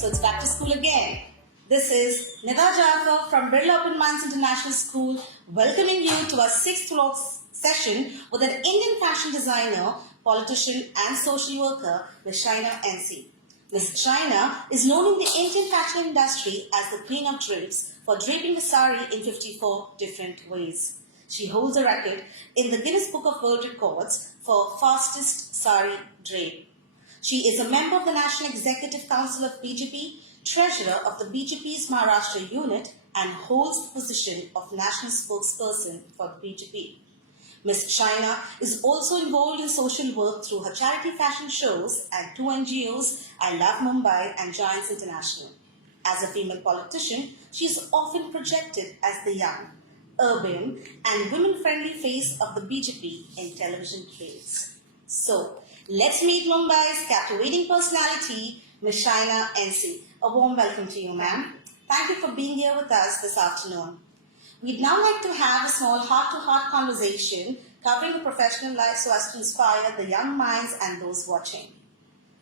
So it's back to school again. This is Nida Jaffer from Birla Open Minds International School welcoming you to our 6th vlog session with an Indian fashion designer, politician and social worker, Mrs Shaina Nc. Mrs Shaina is known in the Indian fashion industry as the Queen of Drapes for draping the sari in 54 different ways. She holds a record in the Guinness Book of World Records for fastest sari drape. She is a member of the National Executive Council of BJP, treasurer of the BJP's Maharashtra unit, and holds the position of national spokesperson for the BJP. Ms. Shaina is also involved in social work through her charity fashion shows and 2 NGOs, I Love Mumbai and Giants International. As a female politician, she is often projected as the young, urban and women-friendly face of the BJP in television debates. So, let's meet Mumbai's captivating personality, Ms. Shaina Nc. A warm welcome to you, ma'am. Thank you for being here with us this afternoon. We'd now like to have a small heart-to-heart conversation covering the professional life so as to inspire the young minds and those watching.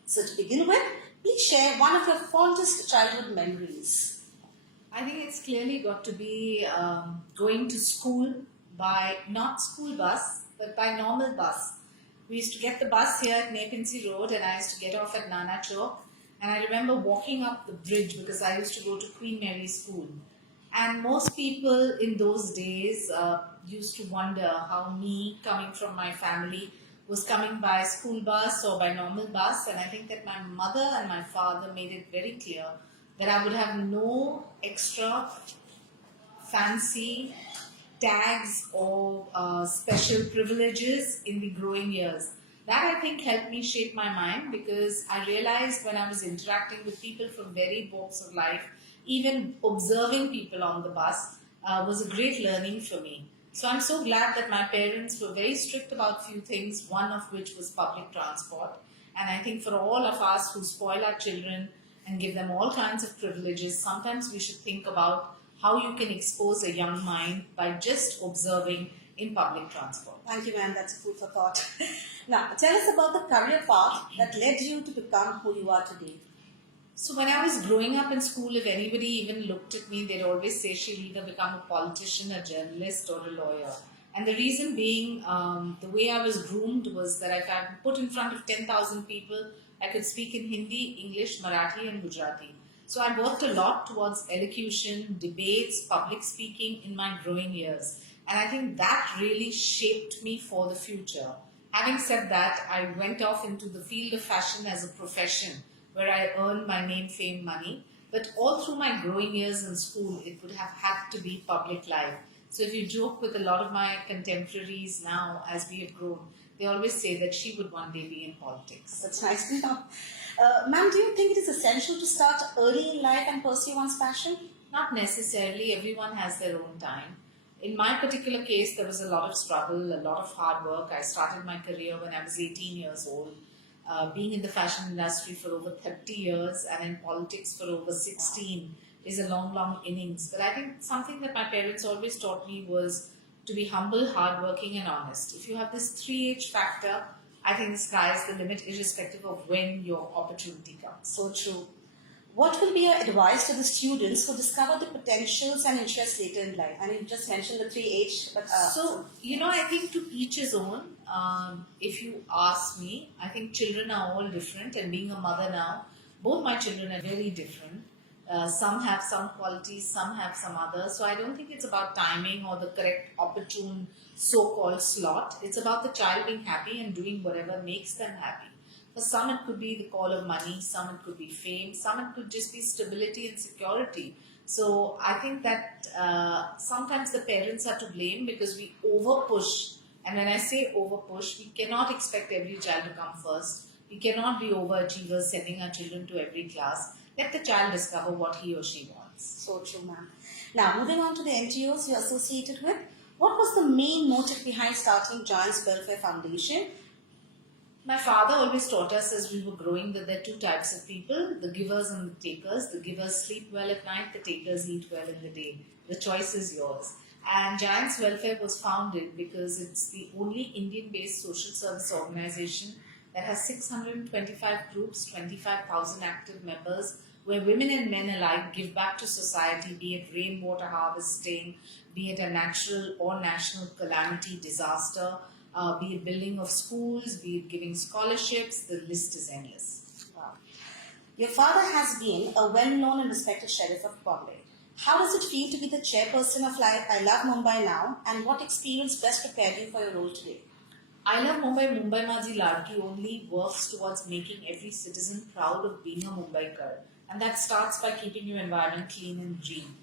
So to begin with, please share one of your fondest childhood memories. I think it's clearly got to be going to school by not school bus, but by normal bus. We used to get the bus here at Nepinsi Road and I used to get off at Nana Chowk. And I remember walking up the bridge because I used to go to Queen Mary School. And most people in those days used to wonder how me, coming from my family, was coming by school bus or by normal bus. And I think that my mother and my father made it very clear that I would have no extra fancy tags or special privileges in the growing years. That I think helped me shape my mind because I realized when I was interacting with people from varied walks of life, even observing people on the bus was a great learning for me. So I'm so glad that my parents were very strict about few things, one of which was public transport. And I think for all of us who spoil our children and give them all kinds of privileges, sometimes we should think about how you can expose a young mind by just observing in public transport. Thank you, ma'am. That's food for thought. Now, tell us about the career path that led you to become who you are today. So when I was growing up in school, if anybody even looked at me, they'd always say she'll either become a politician, a journalist or a lawyer. And the reason being, the way I was groomed was that if I'm put in front of 10,000 people, I could speak in Hindi, English, Marathi and Gujarati. So I worked a lot towards elocution, debates, public speaking in my growing years. And I think that really shaped me for the future. Having said that, I went off into the field of fashion as a profession where I earned my name, fame, money. But all through my growing years in school, it would have had to be public life. So if you joke with a lot of my contemporaries now as we have grown, they always say that she would one day be in politics. That's nice to know. Ma'am, do you think it is essential to start early in life and pursue one's passion? Not necessarily. Everyone has their own time. In my particular case, there was a lot of struggle, a lot of hard work. I started my career when I was 18 years old. Being in the fashion industry for over 30 years and in politics for over 16 is a long, long innings. But I think something that my parents always taught me was to be humble, hardworking and honest. If you have this 3H factor, I think the sky is the limit irrespective of when your opportunity comes. So true. What will be your advice to the students who discover the potentials and interests later in life? And you just mentioned the 3H. But, I think to each his own. If you ask me, I think children are all different. And being a mother now, both my children are very different. Some have some qualities, some have some others. So I don't think it's about timing or the correct opportune so-called slot. It's about the child being happy and doing whatever makes them happy. For some it could be the call of money, some it could be fame, some it could just be stability and security. So I think that sometimes the parents are to blame because we over-push. And when I say over-push, we cannot expect every child to come first. We cannot be overachievers sending our children to every class. Let the child discover what he or she wants. So true, ma'am. Now, moving on to the NGOs you're associated with, what was the main motive behind starting Giles Welfare Foundation? My father always taught us as we were growing that there are two types of people, the givers and the takers. The givers sleep well at night, the takers eat well in the day. The choice is yours. And Giles Welfare was founded because it's the only Indian-based social service organization that has 625 groups, 25,000 active members where women and men alike give back to society, be it rainwater harvesting, be it a natural or national calamity, disaster, be it building of schools, be it giving scholarships. The list is endless. Wow. Your father has been a well-known and respected sheriff of Bombay. How does it feel to be the chairperson of I Love Mumbai now, and what experience best prepared you for your role today? I Love Mumbai, Mumbai Maji Ladki only works towards making every citizen proud of being a Mumbaikar. And that starts by keeping your environment clean and green.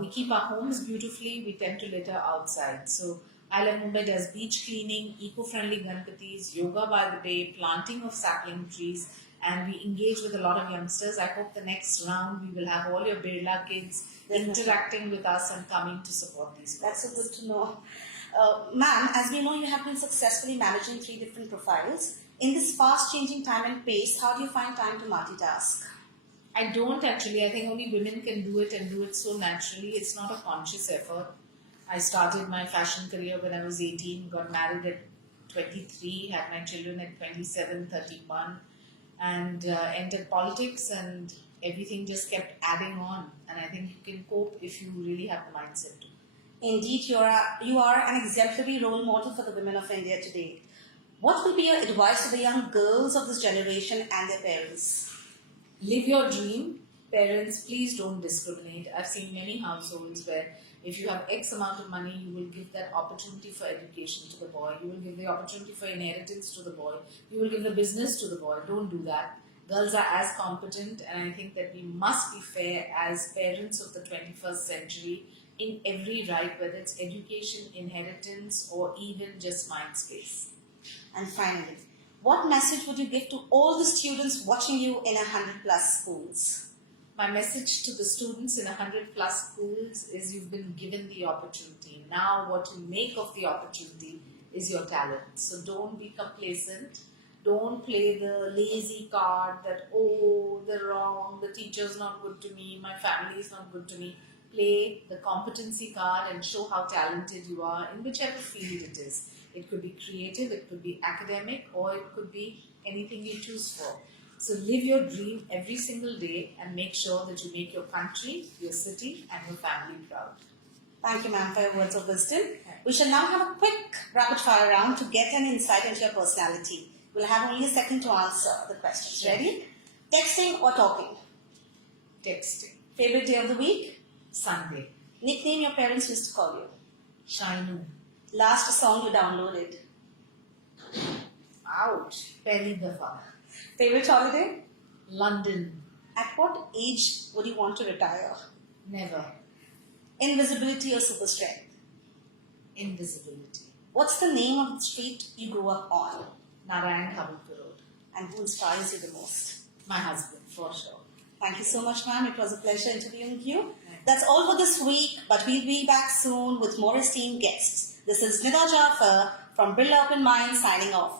We keep our homes beautifully, we tend to litter outside. So I Love Mumbai does beach cleaning, eco-friendly Ganpatis, yoga by the bay, planting of sapling trees, and we engage with a lot of youngsters. I hope the next round we will have all your Birla kids interacting with us and coming to support these causes. That's so good to know. Ma'am, as we know, you have been successfully managing 3 different profiles. In this fast-changing time and pace, how do you find time to multitask? I don't actually. I think only women can do it and do it so naturally. It's not a conscious effort. I started my fashion career when I was 18, got married at 23, had my children at 27, 31, and entered politics, and everything just kept adding on. And I think you can cope if you really have the mindset to. Indeed, you are an exemplary role model for the women of India today. What will be your advice to the young girls of this generation and their parents? Live your dream. Parents, please don't discriminate. I've seen many households where if you have X amount of money, you will give that opportunity for education to the boy. You will give the opportunity for inheritance to the boy. You will give the business to the boy. Don't do that. Girls are as competent, and I think that we must be fair as parents of the 21st century in every right, whether it's education, inheritance, or even just mind space. And finally, what message would you give to all the students watching you in 100 plus schools? My message to the students in 100 plus schools is you've been given the opportunity. Now what you make of the opportunity is your talent. So don't be complacent. Don't play the lazy card that, oh, they're wrong, the teacher's not good to me, my family is not good to me. Play the competency card and show how talented you are in whichever field it is. It could be creative, it could be academic, or it could be anything you choose for. So live your dream every single day and make sure that you make your country, your city, and your family proud. Thank you, ma'am, for your words of wisdom. We shall now have a quick rapid fire round to get an insight into your personality. We'll have only a second to answer the questions. Sure. Ready? Texting or talking? Texting. Favorite day of the week? Sunday. Nickname your parents used to call you? Shainu. Last song you downloaded? Ouch. Pehli dafa. Favorite holiday? London. At what age would you want to retire? Never. Invisibility or super strength? Invisibility. What's the name of the street you grew up on? Narayan Habibpur Road. And who inspires you the most? My husband, for sure. Thank you so much, ma'am. It was a pleasure interviewing you. That's all for this week, but we'll be back soon with more esteemed guests. This is Nida Jaffer from Birla Open Minds signing off.